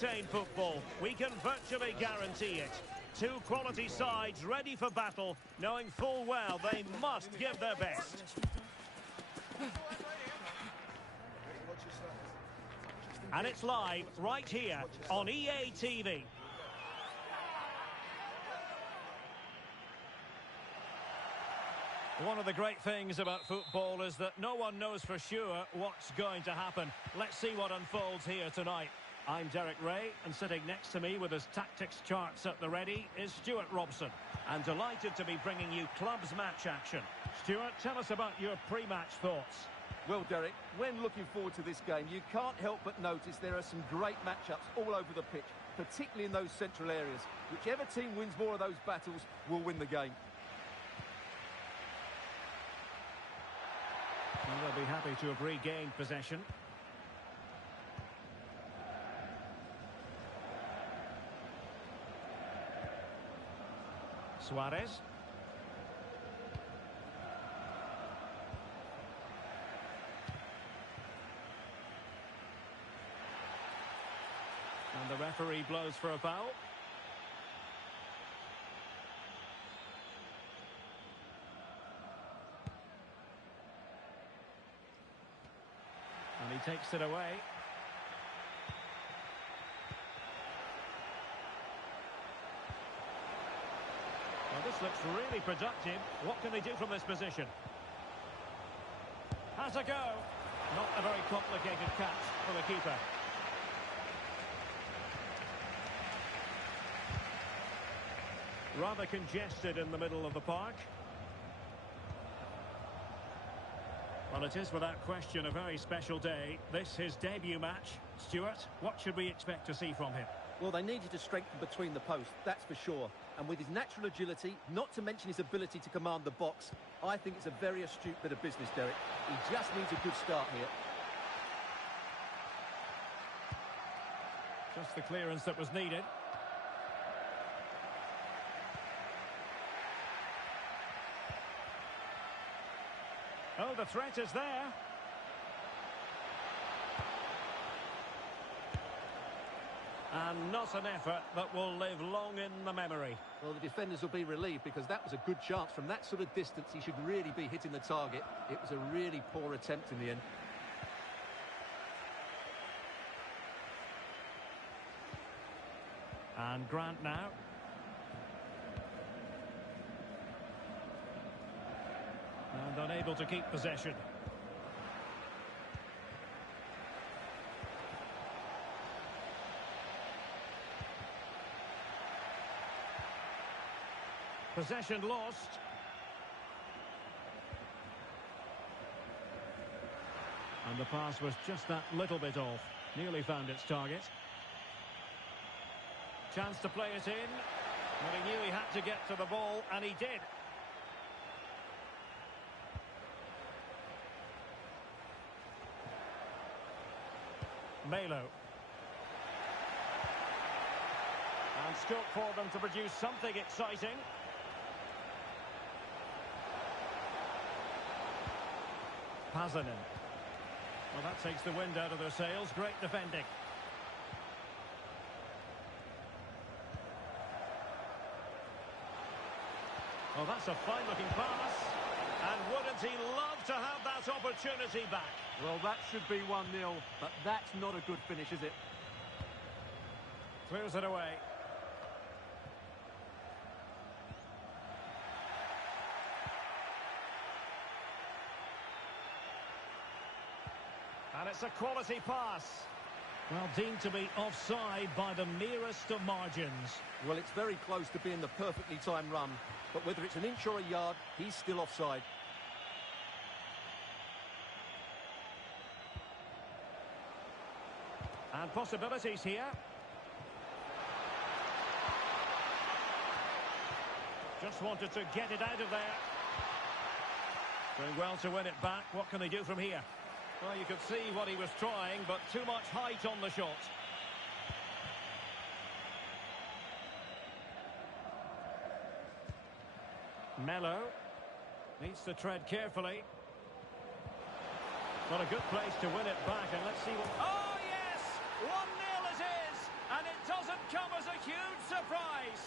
high-octane football. We can virtually guarantee it. Two quality sides ready for battle, knowing full well they must give their best. And it's live right here on EA TV. One of the great things about football is that no one knows for sure what's going to happen. Let's see what unfolds here tonight. I'm Derek Ray, and sitting next to me with his tactics charts at the ready is Stuart Robson. And delighted to be bringing you clubs match action. Stuart, tell us about your pre-match thoughts. Well, Derek, when looking forward to this game, you can't help but notice there are some great matchups all over the pitch, particularly in those central areas. Whichever team wins more of those battles will win the game. And they'll be happy to have regained possession. Suarez. And the referee blows for a foul. And he takes it away. Well, this looks really productive. What can they do from this position? Has a go. Not a very complicated catch for the keeper. Rather congested in the middle of the park. Well, it is without question a very special day. This his debut match. Stuart, what should we expect to see from him? Well, they needed to strengthen between the posts, that's for sure. And with his natural agility, not to mention his ability to command the box, I think it's a very astute bit of business, Derek. He just needs a good start here. Just the clearance that was needed. Oh, the threat is there. And not an effort that will live long in the memory. Well, the defenders will be relieved because that was a good chance. From that sort of distance, he should really be hitting the target. It was a really poor attempt in the end. And Grant now. And unable to keep possession. Possession lost. And the pass was just that little bit off. Nearly found its target. Chance to play it in. Well, he knew he had to get to the ball, and he did. Melo. And scope for them to produce something exciting. Pazanen. Well, that takes the wind out of their sails. Great defending. Oh, that's a fine-looking pass. And wouldn't he love to have that opportunity back? Well, that should be 1-0, but that's not a good finish, is it? Clears it away. And it's a quality pass. Well, deemed to be offside by the merest of margins. Well, it's very close to being the perfectly timed run, but whether it's an inch or a yard, he's still offside. And possibilities here. Just wanted to get it out of there. Doing well to win it back. What can they do from here? Well, you could see what he was trying, but too much height on the shot. Melo needs to tread carefully. What a good place to win it back, and let's see what... Oh, yes! 1-0 it is! doesn't come as a huge surprise.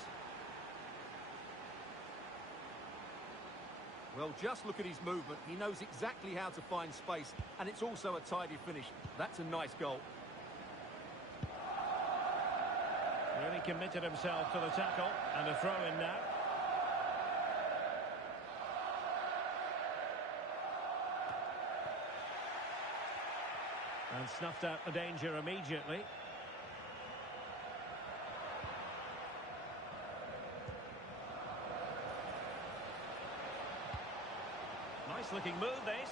Well, just look at his movement. He knows exactly how to find space, and it's also a tidy finish. That's a nice goal. Really committed himself to the tackle, and a throw-in now. And snuffed out the danger immediately. Nice looking move, this.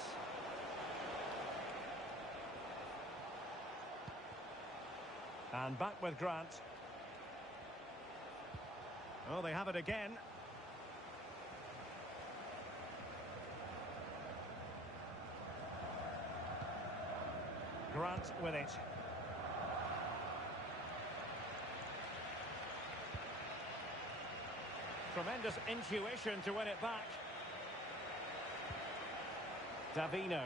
And back with Grant. Oh, they have it again. Grant with it. Tremendous intuition to win it back. Davino.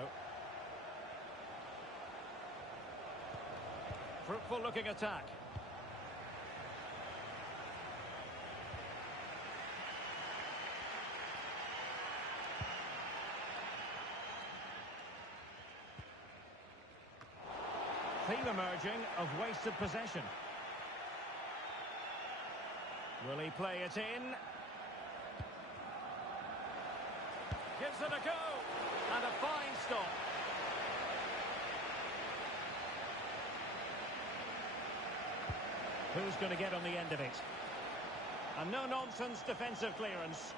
Fruitful looking attack. Theme emerging of wasted possession. Will he play it in? Gives it a go. And a fine stop. Who's going to get on the end of it? A no-nonsense defensive clearance.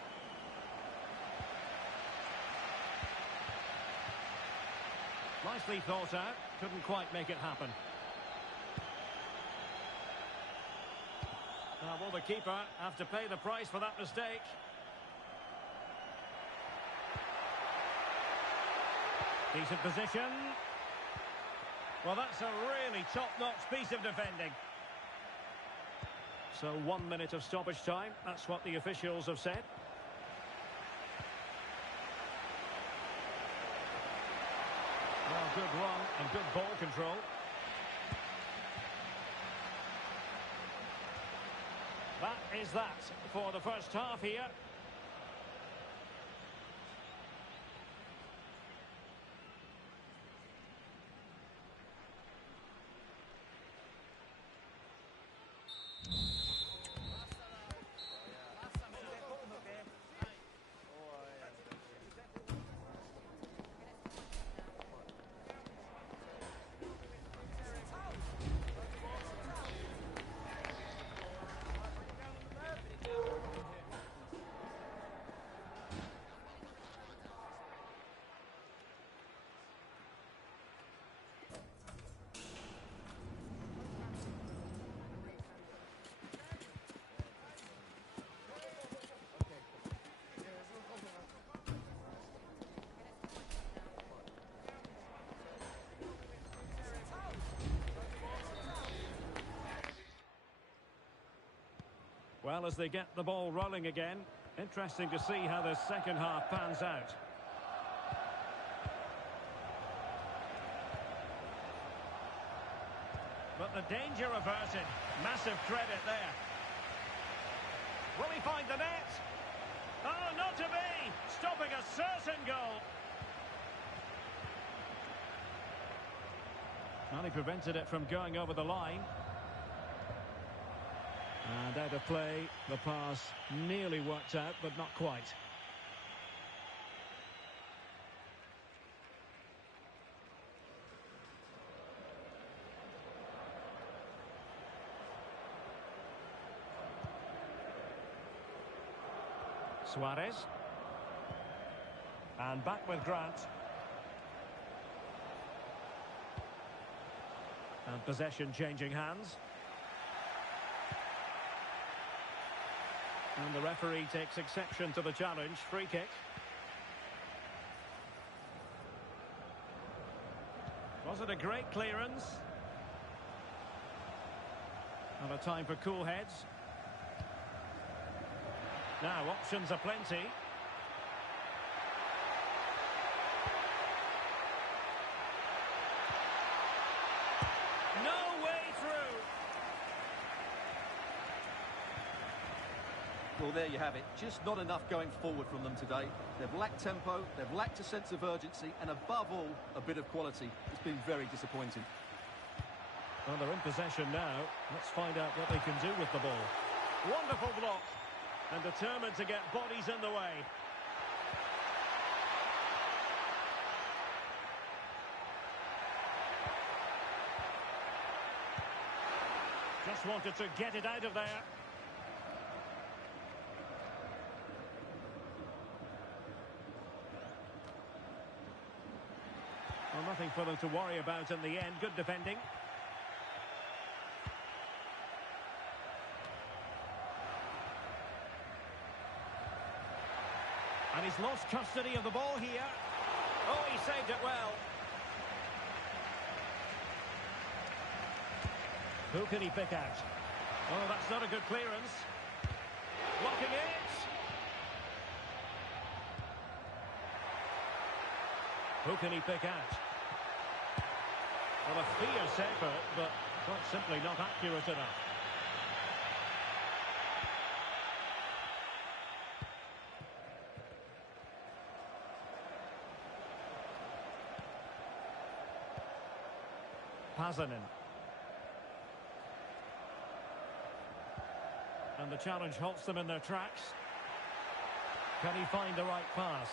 Nicely thought out. Couldn't quite make it happen. Now, will the keeper have to pay the price for that mistake? Decent position. Well, that's a really top-notch piece of defending. So 1 minute of stoppage time. That's what the officials have said. Well, good run and good ball control. That is that for the first half here. Well, as they get the ball rolling again, interesting to see how the second half pans out. But the danger averted. Massive credit there. Will he find the net? Oh, not to be! Stopping a certain goal. Well, he prevented it from going over the line. And out of play, the pass nearly worked out, but not quite. Suarez. And back with Grant. And possession changing hands. And the referee takes exception to the challenge. Free kick. Was it a great clearance? And a time for cool heads. Now, options are plenty. No way through. Well, there you have it. Just not enough going forward from them today. They've lacked tempo, they've lacked a sense of urgency, and above all, a bit of quality. It's been very disappointing. Well, they're in possession now. Let's find out what they can do with the ball. Wonderful block. And determined to get bodies in the way. Just wanted to get it out of there. Well, nothing for them to worry about in the end. Good defending. And he's lost custody of the ball here. Oh, he saved it well. Who can he pick out? Oh, that's not a good clearance. Blocking it. Who can he pick out? Well, a fierce effort, but quite simply not accurate enough. Pazanen. And the challenge halts them in their tracks. Can he find the right pass?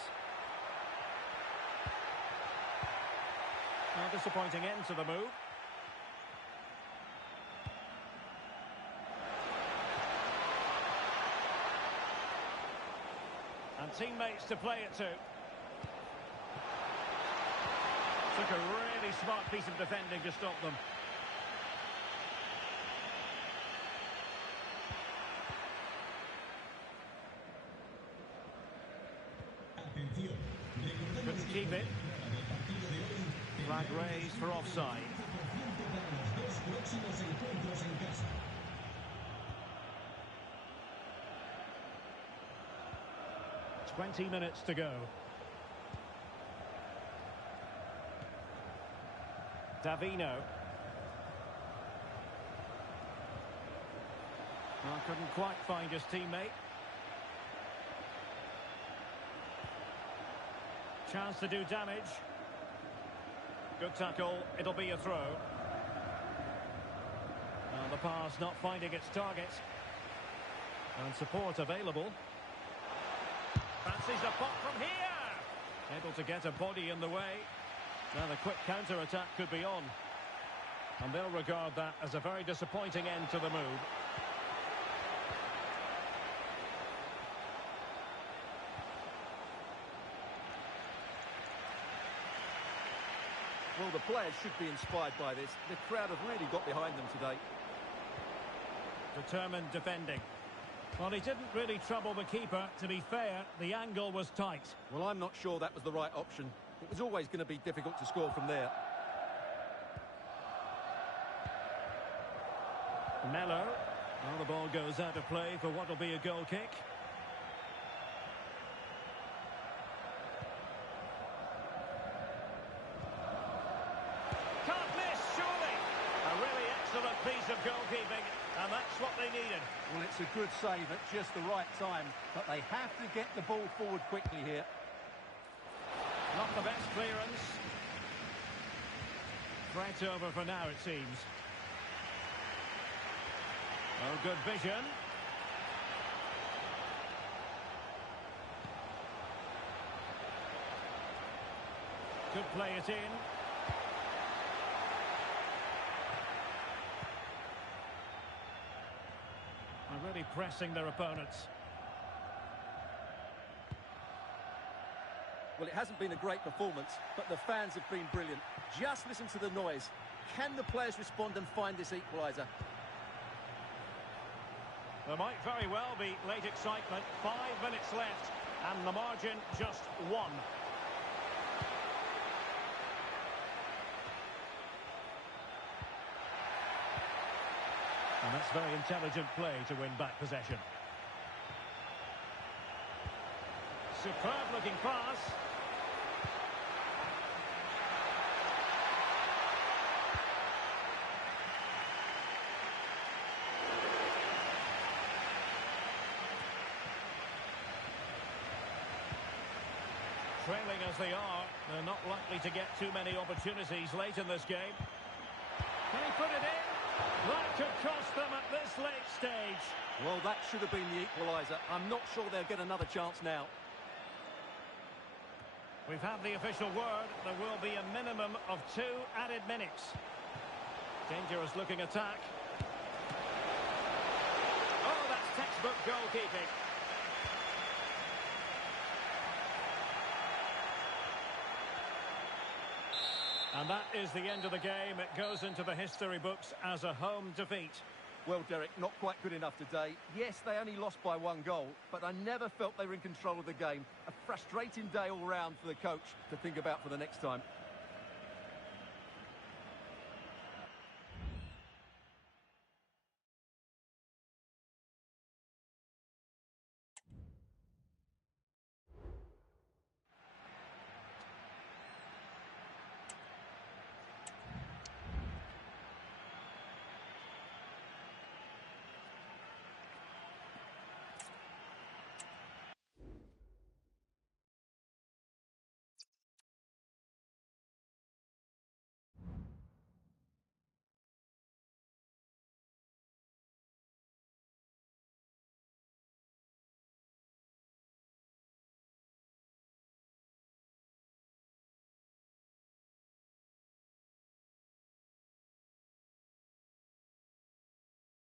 A disappointing end to the move. And teammates to play it to. Took a really smart piece of defending to stop them. Couldn't keep it. Flag raised for offside. 20 minutes to go. Davino. Well, couldn't quite find his teammate. Chance to do damage. Good tackle. It'll be a throw. And the pass not finding its target. And support available. Fancies a pop from here. Able to get a body in the way. Now the quick counter-attack could be on. And they'll regard that as a very disappointing end to the move. Well, the players should be inspired by this. The crowd have really got behind them today. Determined defending. Well, he didn't really trouble the keeper. To be fair, the angle was tight. Well, I'm not sure that was the right option. It was always going to be difficult to score from there. Mello. Well, the ball goes out of play for what will be a goal kick. Can't miss, surely. A really excellent piece of goalkeeping, and that's what they needed. Well, it's a good save at just the right time, but they have to get the ball forward quickly here. Not the best clearance. Threat over for now, it seems. Oh, good vision. Could play it in. Are really pressing their opponents. Well, it hasn't been a great performance, but the fans have been brilliant. Just listen to the noise. Can the players respond and find this equaliser? There might very well be late excitement. 5 minutes left, and the margin just 1. And that's very intelligent play to win back possession. Superb looking pass. trailing as they are, they're not likely to get too many opportunities late in this game. Can he put it in? That could cost them at this late stage. Well, that should have been the equaliser. I'm not sure they'll get another chance now. We've had the official word. There will be a minimum of 2 added minutes. Dangerous looking attack. Oh, that's textbook goalkeeping. And that is the end of the game. It goes into the history books as a home defeat. Well, Derek, not quite good enough today. Yes, they only lost by 1 goal, but I never felt they were in control of the game. A frustrating day all round for the coach to think about for the next time.